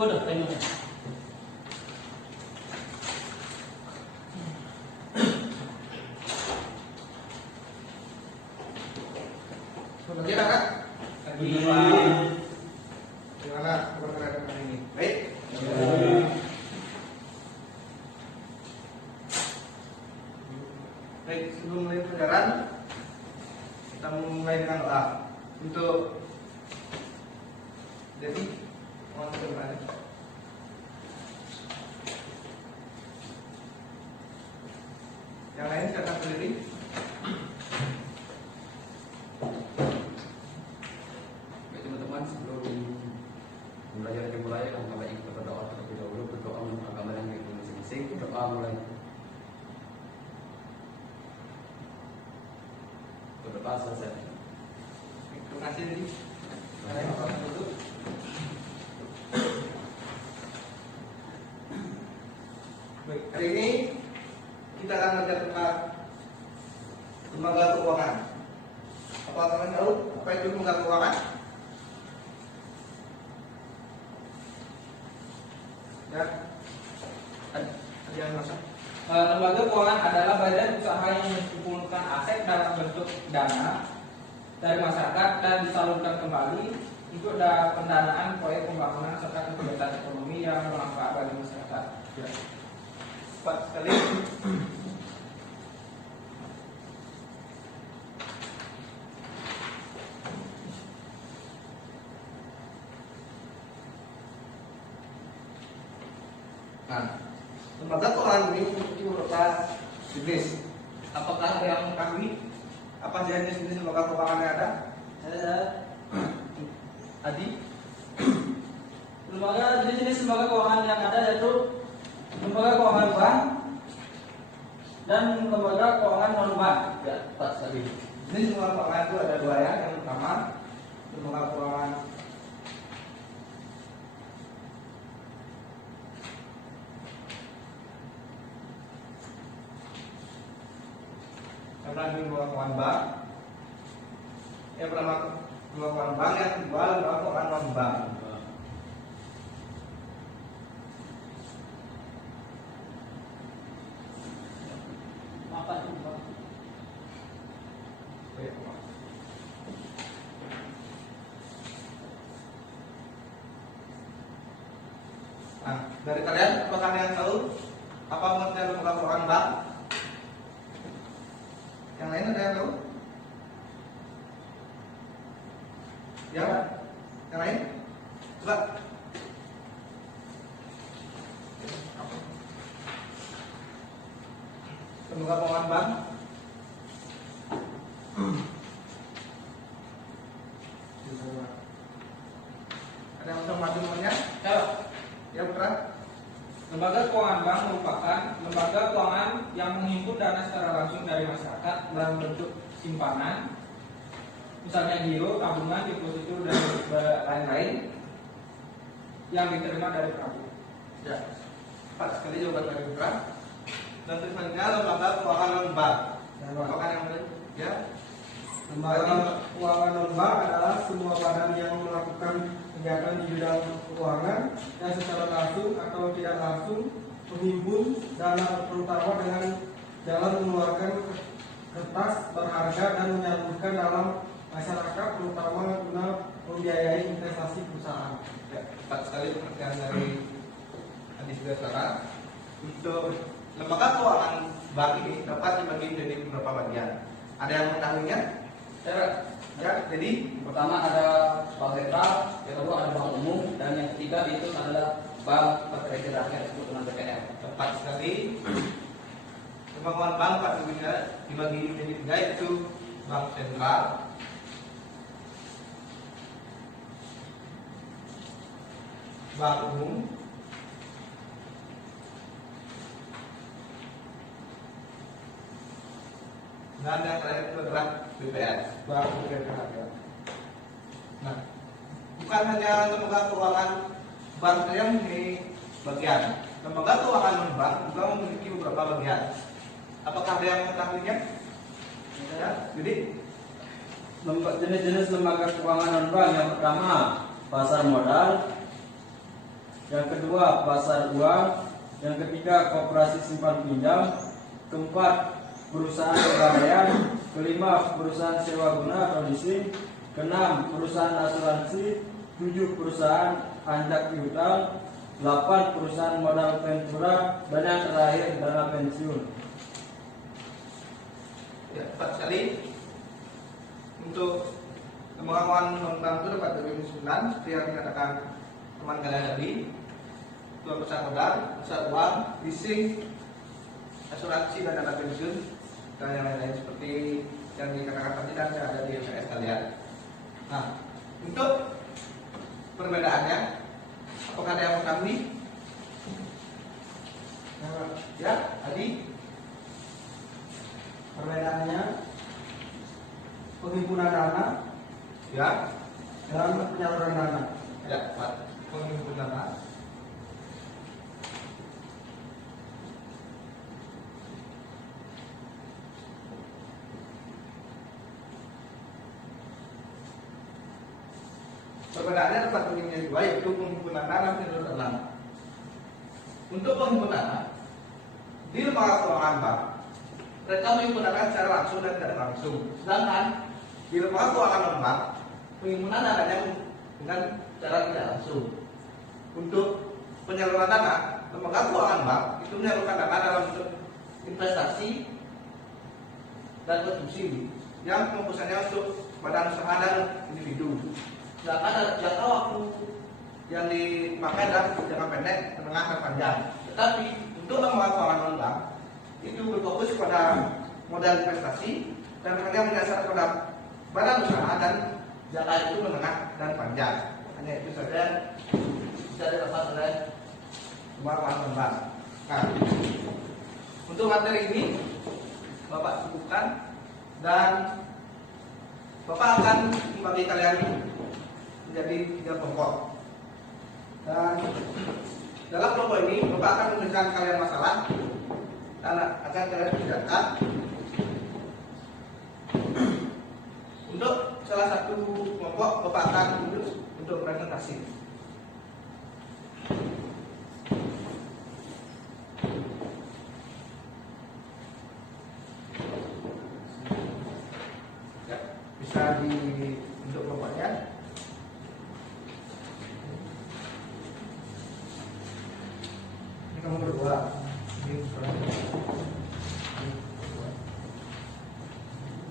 Kode pengen. Lagi kan? Lagi. Gimana pergerakan ini? Baik. Baik, sebelum mulai pelajaran kita mulai dengan doa untuk jadi mohon berdoa. Yang lain silakan berdiri. Baik teman-teman, sebelum belajar dimulai, langkah baik kita berdoa terlebih dahulu, berdoa menurut agama dan keyakinan masing-masing. Doa mulai. Berdoa selesai. Terima kasih Didi. Mari kita duduk. Baik, hari ini kita akan belajar tentang lembaga keuangan. Apa kalian tahu apa itu lembaga keuangan? Ya, ada yang masuk. Lembaga keuangan adalah badan usaha yang mengumpulkan aset dalam bentuk dana dari masyarakat dan disalurkan kembali untuk pendanaan proyek pembangunan serta kegiatan ekonomi yang bermanfaat bagi masyarakat. Ya. Cepat sekali. Nah, lembaga keuangan ini memiliki beberapa jenis. Apakah ada yang mengetahui apa jenis lembaga keuangan yang ada? Adi? Jenis lembaga keuangan yang ada yaitu lembaga keuangan bank dan lembaga keuangan non bank. Ya, tepat sekali. Jenis lembaga keuangan itu ada dua ya. Yang pertama, lembaga keuangan lembaga keuangan bank. Yang pertama lembaga keuangan bank, yang kedua lembaga keuangan non bank. Apa itu bank? Nah, dari kalian, apakah kalian tahu apa pengertian lembaga keuangan bank? Yang lain ada yang tahu? Ya, yang lain? Coba. Lembaga keuangan bank. Ada yang mau maju namanya? Ya, Ya, Putra. lembaga keuangan bank merupakan lembaga keuangan yang menghimpun dana secara langsung dari masyarakat dalam bentuk simpanan, misalnya giro, tabungan, deposito, dan lain-lain yang diterima dari perabot. Ya, tepat sekali jawaban dari Putra. Dan selanjutnya lembaga keuangan non bank. Apakah yang lain? Ya. Lembaga keuangan non bank adalah semua badan yang melakukan kegiatan di bidang keuangan yang secara langsung atau tidak langsung menghimpun dana terutama dengan jalan mengeluarkan kertas berharga dan menyalurkan dalam masyarakat terutama guna membiayai investasi perusahaan. Ya, tepat sekali pengertian dari Adi Sudartara. Untuk lembaga keuangan bank ini dapat dibagi menjadi beberapa bagian. Ada yang mengetahuinya? Ya, jadi Pertama ada bank sentral, yang kedua ada bank umum, dan yang ketiga itu adalah bank perkredit rakyat disebut dengan BPR. tepat sekali. Lembaga keuangan bank dapat dibagi menjadi tiga, yaitu bank sentral, bank umum, dan yang terakhir itu adalah BPR, bank perkredit rakyat. Nah, bukan hanya lembaga keuangan bank saja memiliki bagian. Lembaga keuangan non bank juga memiliki beberapa bagian. Apakah ada yang mengetahuinya? Ya, jadi Jenis-jenis lembaga keuangan non bank yang pertama pasar modal, Yang kedua, pasar uang. Yang ketiga, koperasi simpan pinjam. Keempat, perusahaan pegadaian. Kelima, perusahaan sewa guna atau leasing. Keenam, perusahaan asuransi. 7, perusahaan anjak piutang. 8, perusahaan modal ventura. Dan yang terakhir, dana pensiun. Ya, tepat sekali. Untuk lembaga keuangan non-bank itu dapat dari 9 seperti yang dikatakan teman kalian tadi. Itu pasar modal, pasar uang, leasing, asuransi dan dana pensiun dan yang lain-lain seperti yang dikatakan tadi dan yang ada di MPS kalian. Nah, untuk perbedaannya, apakah ada yang mengetahui? Ya, Adi. Perbedaannya penghimpunan dana Ya, dan penyaluran dana. ya, Pak. Penghimpunan dana. Perbedaannya dapat begini dua, yaitu penghimpunan dana dan penyaluran dana. Untuk penghimpunan dana di lembaga keuangan bank, mereka menghimpun dana secara langsung dan tidak langsung. Sedangkan di lembaga keuangan non bank, penghimpunan dananya dengan cara tidak langsung. Untuk penyaluran dana, lembaga keuangan bank itu menyalurkan dana dalam bentuk investasi dan konsumsi yang pembusannya untuk badan usaha dan individu. Sedangkan ada jangka waktu yang dipakai adalah jangka pendek, menengah, dan panjang. Tetapi untuk lembaga keuangan non bank itu berfokus pada modal investasi dan hanya menyasar pada badan usaha dan jangka itu menengah dan panjang. Hanya itu saja yang bisa didapat oleh lembaga keuangan non bank. Nah, untuk materi ini Bapak cukupkan dan Bapak akan membagi kalian menjadi 3 kelompok. Dan dalam kelompok ini Bapak akan memberikan kalian masalah dan akan kalian kerjakan. Untuk salah satu kelompok Bapak akan tunjuk untuk presentasi. Ya, bisa untuk kelompoknya. Ini kamu berdua.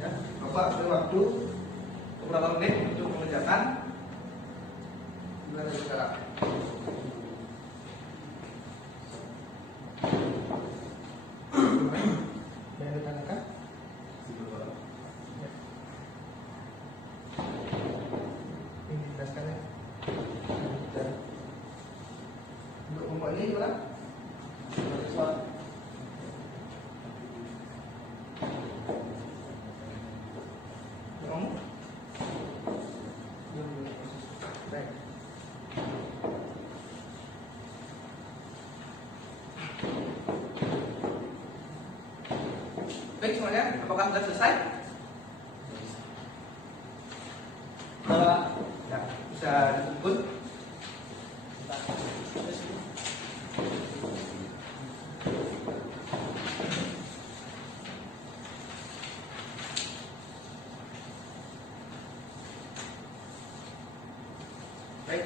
Ya, Bapak beri waktu beberapa menit untuk mengerjakan. Gimana sekarang? Yang ditanyakan? Ini jelaskan ya. Untuk kelompok ini gimana? Soal. Kamu? Baik. Baik semuanya, apakah sudah selesai? Ya, bisa disebut. Baik.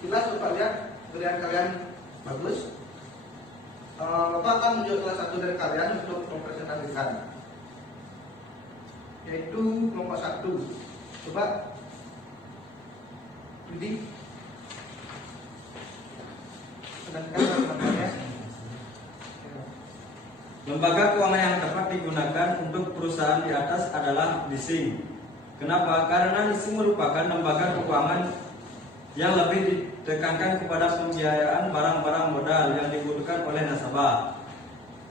Itulah supaya pilihan kalian bagus. Bapak akan menunjuk salah satu dari kalian untuk mempresentasikan, yaitu kelompok 1. Coba Budi sedangkan namanya. Lembaga keuangan yang tepat digunakan untuk perusahaan di atas adalah leasing. Kenapa? Karena leasing merupakan lembaga keuangan yang lebih ditekankan kepada pembiayaan barang-barang modal yang dibutuhkan oleh nasabah.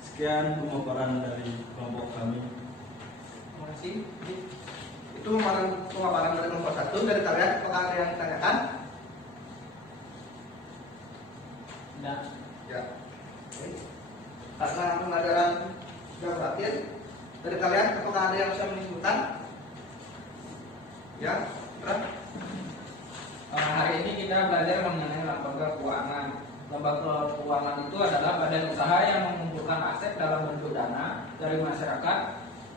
Sekian pemaparan dari kelompok kami. Terima kasih. Itu pemaparan dari kelompok 1 dari kalian. Apakah ada yang ditanyakan? Nah, Ya. Oke. Karena pengajaran sudah berakhir, dari kalian apakah ada yang bisa menyimpulkan? Ya, terus? Hari ini kita belajar mengenai lembaga keuangan. Lembaga keuangan itu adalah badan usaha yang mengumpulkan aset dalam bentuk dana dari masyarakat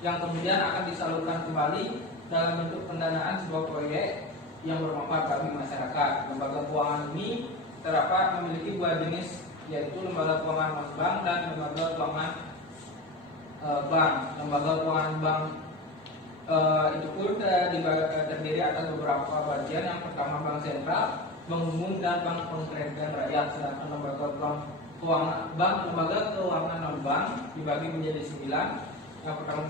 yang kemudian akan disalurkan kembali dalam bentuk pendanaan sebuah proyek yang bermanfaat bagi masyarakat. Lembaga keuangan ini terdapat memiliki dua jenis, yaitu lembaga keuangan non bank dan lembaga keuangan bank. Lembaga keuangan bank itu pun terdiri atas beberapa bagian. Yang pertama bank sentral, bank umum, dan bank pengkreditan rakyat. Sedangkan lembaga keuangan non bank dibagi menjadi 9. Yang pertama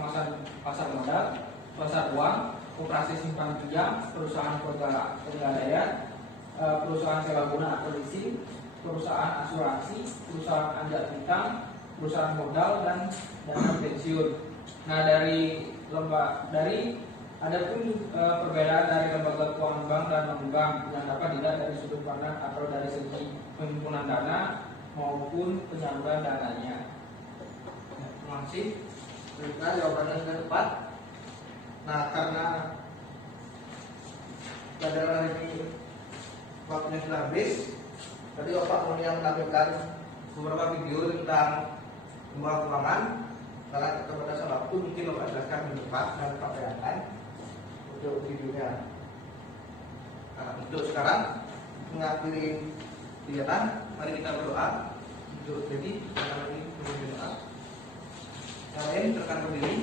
pasar modal, pasar uang, operasi simpan pinjam, perusahaan pegadaian, perusahaan sewa guna atau leasing, perusahaan asuransi, perusahaan anjak piutang, perusahaan modal, dan dana pensiun. Nah, ada pun perbedaan dari lembaga keuangan bank dan non bank yang dapat dilihat dari sudut pandang atau dari segi penghimpunan dana maupun penyaluran dananya. Terima kasih. Berikutnya jawabannya sudah tepat. Nah, karena pelajaran ini waktunya sudah habis, tadi Bapak mau menampilkan beberapa video tentang lembaga keuangan. Karena keterbatasan waktu, mungkin Bapak jelaskan di depan dan Bapak bayangkan untuk videonya. Nah, untuk sekarang mengakhiri kegiatan, mari kita berdoa. Untuk jadi sekarang lagi berdoa. Yang lain rekan berdiri.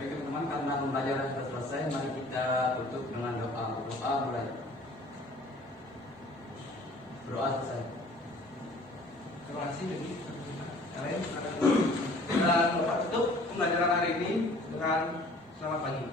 Baik teman-teman, karena pembelajaran sudah selesai, mari kita tutup dengan doa. Doa mulai. Doa selesai. Terima kasih. Jadi yang lain rekan berdiri. Dan Bapak tutup pembelajaran hari ini dengan selamat pagi.